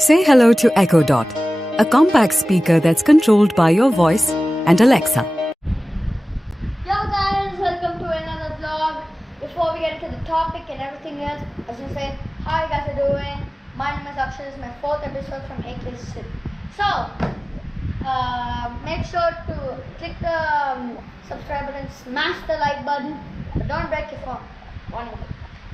Say hello to Echo Dot, a compact speaker that's controlled by your voice and Alexa. Yo guys, welcome to another vlog. Before we get into the topic and everything else, I just say, how you guys are doing? My name is Akshay. This is my 4th episode from AK6. So, make sure to click the subscribe button, smash the like button, but don't break your phone.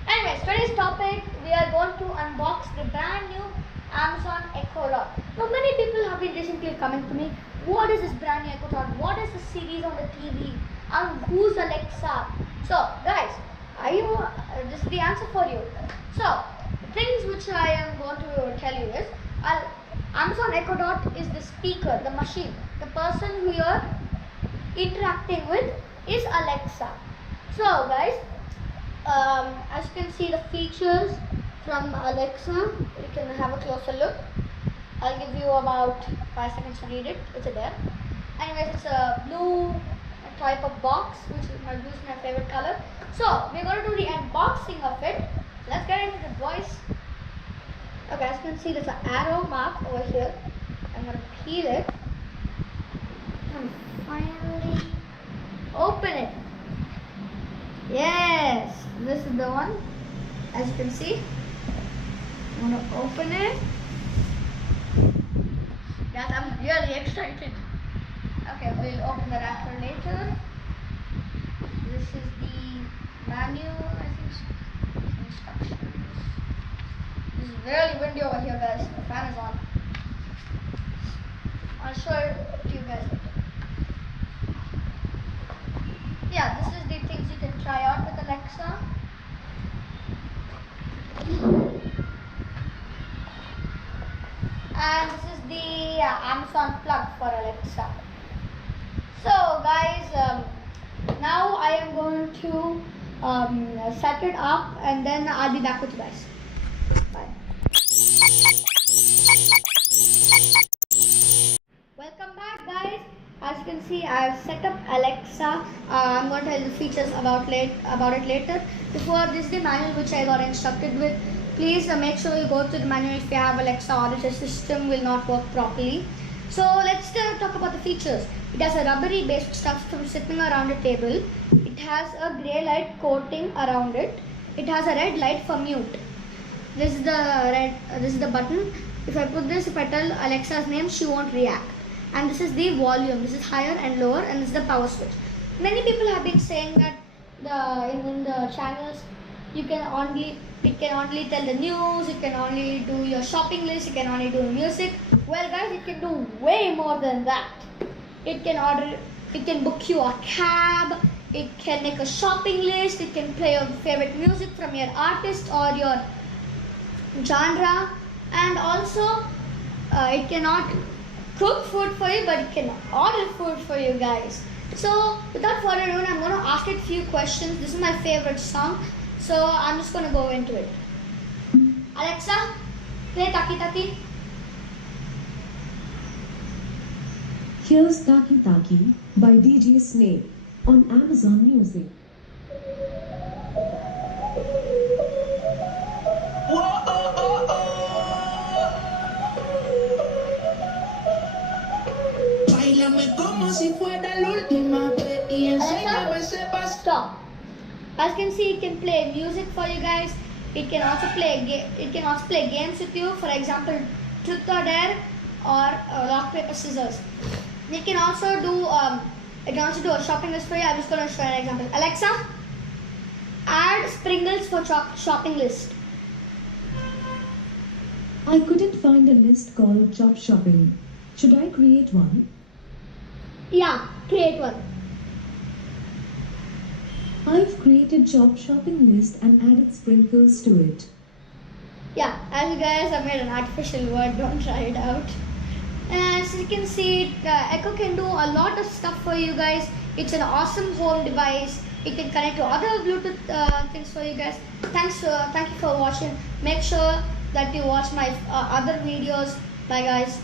Anyways, today's topic, we are going to unbox the brand new Amazon Echo Dot. Now, many people have been recently coming to me, what is this brand new Echo Dot? What is the series on the TV? And who's Alexa? So, guys, this is the answer for you. So, things which I am going to tell you is, Amazon Echo Dot is the speaker, the machine. The person who you're interacting with is Alexa. So, guys, as you can see the features from Alexa, you can have a closer look. I'll give you about 5 seconds to read it. It's there. Anyways, it's a blue type of box, which is my favorite color. So we're going to do the unboxing of it. Let's get into the voice. Okay, as you can see, there's an arrow mark over here. I'm going to peel it and finally open it. Yes, this is the one. As you can see, I'm going to open it. Guys, I'm really excited. Okay, we'll open the wrapper later. This is the manual, I think, instructions. This is really windy over here, guys. The fan is on. I'll show it to you guys later. Yeah, this is the things you can try out with Alexa. And this is the Amazon plug for Alexa. So guys, now I am going to set it up and then I'll be back with you guys. Bye. Welcome back, guys. As you can see, I've set up Alexa. I'm going to tell you the features about it later. Before this is the manual which I got instructed with. Please make sure you go to the manual if you have Alexa or if the system will not work properly. So let's talk about the features. It has a rubbery base which stops from sitting around a table. It has a grey light coating around it. It has a red light for mute. This is the button. If I tell Alexa's name, she won't react. And this is the volume. This is higher and lower, and this is the power switch. Many people have been saying that in the channels it can only tell the news, it can only do your shopping list, it can only do music. Well guys, it can do way more than that. It can book you a cab, it can make a shopping list, it can play your favorite music from your artist or your genre, and also it cannot cook food for you, but it can order food for you guys. So without further ado, I'm going to ask it a few questions. This is my favorite song, so I'm just going to go into it. Alexa, play Taki Taki. Here's Taki Taki by DJ Snake on Amazon Music. Alexa, stop. As you can see, it can play music for you guys. It can also play games with you. For example, truth or dare or rock paper scissors. It can also do a shopping list for you. I'm just going to show you an example. Alexa, add sprinkles for shopping list. I couldn't find a list called Job Shopping. Should I create one? Yeah, create one. I've created Job Shopping list and added sprinkles to it. Yeah, as you guys have made an artificial word, don't try it out. As you can see, Echo can do a lot of stuff for you guys. It's an awesome home device. It can connect to other Bluetooth things for you guys. Thank you for watching. Make sure that you watch my other videos. Bye guys.